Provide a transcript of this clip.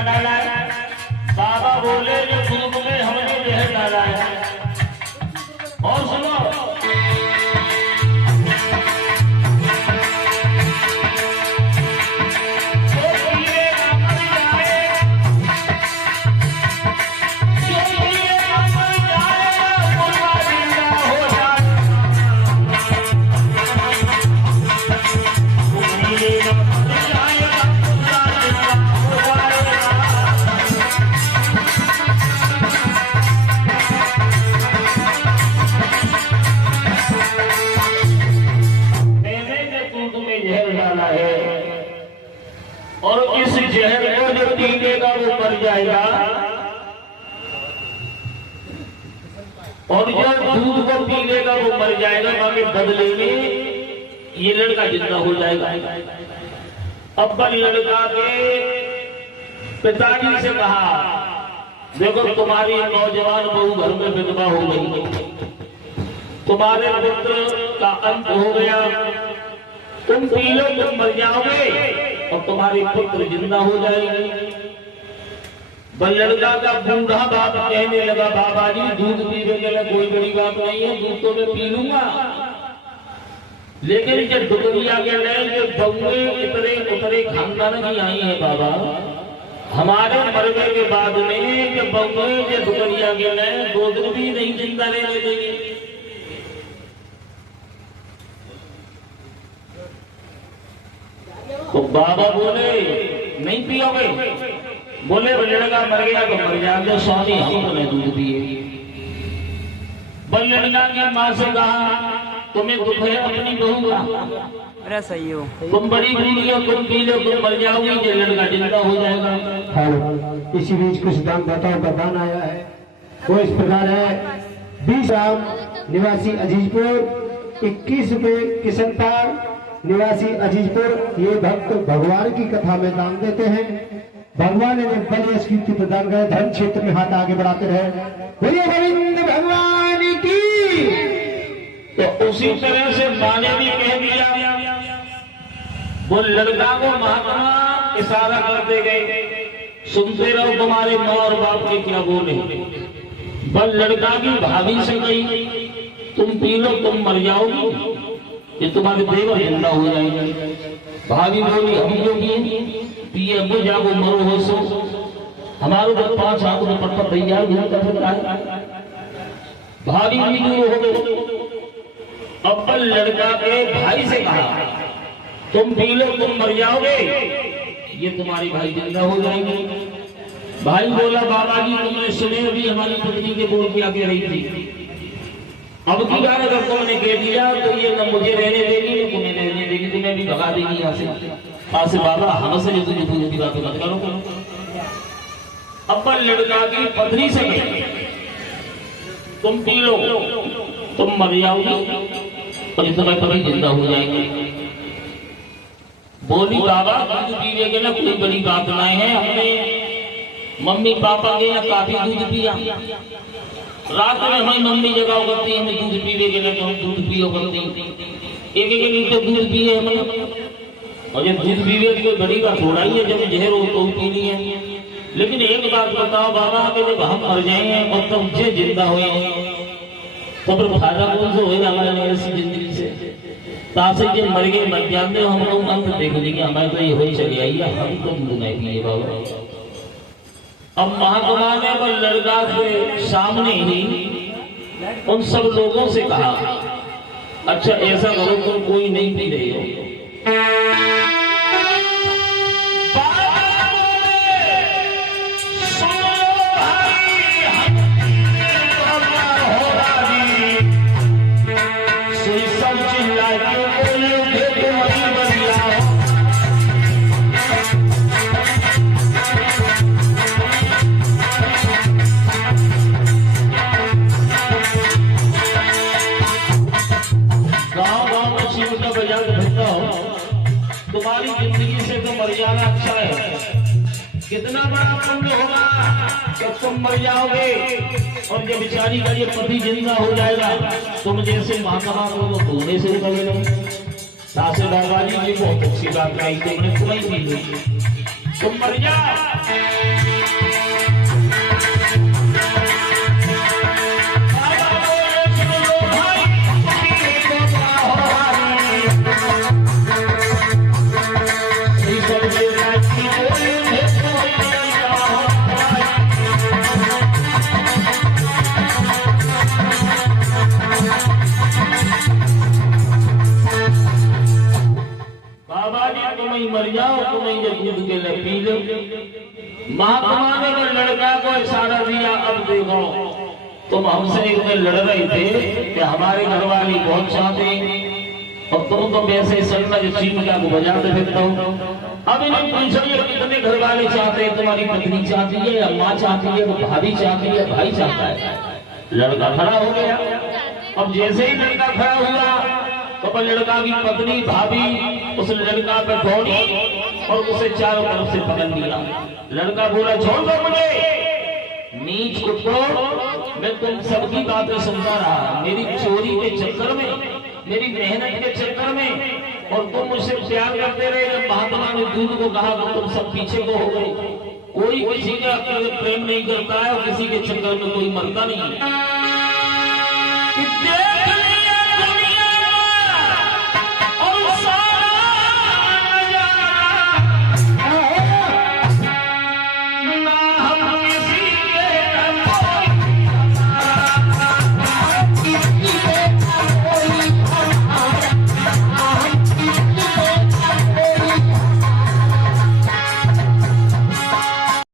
क्या डाला है? बाबा बोले जो दूध में हमने जहर डाला है। और सुनो, और इस जहर को जो पीनेगा वो मर जाएगा, और जो दूध को पीनेगा वो मर जाएगा, बाकी बदले में ये लड़का जिंदा हो जाएगा। अब लड़का के पिताजी से कहा, देखो तुम्हारी नौजवान बहू घर में विधवा हो गई, तुम्हारे पुत्र का अंत हो गया, तुम पी लो, तुम मर जाओगे और तुम्हारी पुत्र जिंदा हो जाएगी। लड़का का बूढ़ा बाप कहने लगा, बाबा जी दूध पीने के लिए कोई बड़ी बात नहीं है, दूध तो मैं पी लूंगा, लेकिन जब दुनिया के लिए जो बउए इतने उतरे खानदान की आई है बाबा, हमारे मरने के बाद में जब बउए जो दुनिया के लिए 2 दिन भी नहीं जिंदा रहने देंगे। तो बाबा बोले नहीं पियोगे? बोले लड़का मर गया तो मर जाएगा, स्वामी हम तुम्हें दूध पिए। लड़का की माँ से कहा, तुम्हें दुख है अपनी बहू का? अरे सही हो, तुम बड़ी बूढ़ी हो, तुम पी लो, तुम मर जाओगी, ये लड़का जिंदा हो जाएगा। इसी बीच कुछ दान दाताओं का दान आया है, वो इस प्रकार है। 20 राम निवासी अजीजपुर, 21 रुपए किशनपाल निवासी अजीजपुर। ये भक्त भगवान की कथा में दान देते हैं। भगवान ने बड़ी कीर्ति प्रदान करे, धर्म क्षेत्र में हाथ आगे बढ़ाते रहे। बोलिए गोविंद भगवान की। तो उसी तरह से माँ ने भी कह दिया, वो लड़का को महात्मा इशारा करते गए, सुनते रहो तुम्हारे माँ और बाप के क्या बोले। बल लड़का की भाभी से गई, तुम पी लो, तुम मर जाओगी, ये तुम्हारे देवर जिंदा हो जाएंगे। भाभी बोली हम जो पिए अब जाओ मरो हो सो, हमारे तो 5 हाथ में पत्थर तैयार कर सकता है। भाभी भी दूर हो गए। अब लड़का के भाई से कहा, तुम पी लो, तुम मर जाओगे, ये तुम्हारी भाई जिंदा हो जाएंगे। भाई बोला, बाबा जी तुमने सुने भी हमारी पत्नी के बोल के आगे रही थी, अब की बार अगर तुमने कह दिया तो ये न मुझे रहने देगी न तुम्हें रहने देगी, तुम्हें भी भगा देगी यहाँ से। बाबा हमसे जो तुझे दूध की बातें मत करो। अब लड़का की पत्नी से कही, तुम पी लो, तुम मर जाओगी और ये तुम्हारे पति जिंदा हो जाएंगे। बोली बाबा दूध पीने के ना कोई बड़ी बात नहीं है, हमने मम्मी पापा के ना काफी दूध पिया, रात में हमारी मम्मी जगाओ करती, हमें दूध पीने के लिए हम दूध पियो करती, एक लीटर दूध पिए हमें। और जब दूध पीवे की कोई बड़ी बात थोड़ा ही है, जब जहर हो तो पीनी है। लेकिन एक बात बताओ बाबा, जब हम मर जाएंगे और तुम जे जिंदा हुए तो फिर फायदा कौन से होगा हमारे ऐसी जिंदगी से? तासे के मर गए मर जाते हम लोग अंत देख लेंगे, हमारे तो ये हो चली आई है, हम तो दूध नहीं पिए बाबा। अब महात्मा ने वो लड़का के सामने ही उन सब लोगों से कहा, अच्छा ऐसा करो तुम कोई नहीं पी रहे हो, तुम्हारी जिंदगी से तो मर जाना अच्छा है। कितना बड़ा पुण्य होगा जब तुम मर जाओगे और जब बेचारी का ये पति जिंदा हो जाएगा, तुम जैसे महात्मा को तो धोने से कभी नहीं। सासे बाबा जी बहुत अच्छी बात कही, तुमने तुम्हें भी तुम मर जाओ महात्मा ने वो लड़का को इशारा दिया, अब देखो तुम हमसे इतने लड़ रहे थे कि हमारे घर वाले बहुत चाहते और तुम तो वैसे सन्नज चिमटा को बजाते फिरते हो। अब इन्हें पूछिए कितने घर वाले चाहते हैं, तुम्हारी पत्नी चाहती है या माँ चाहती है, वो भाभी चाहती है, भाई चाहता है। लड़का खड़ा हो गया। अब जैसे ही लड़का खड़ा हुआ तो लड़का की पत्नी भाभी उस लड़का पर दौड़ी और उसे चारों तरफ से पकड़ लिया। लड़का बोला, छोड़ दो मुझे, नीच कुत्तों, मैं तुम सबकी बातें सुनता रहा, मेरी चोरी के चक्कर में, मेरी मेहनत के चक्कर में, और तुम मुझसे प्यार करते रहे। जब महात्मा ने दूध को कहा तो तुम सब पीछे को हो गए। कोई किसी का प्रेम नहीं करता है और किसी के चक्कर में कोई मरता नहीं है।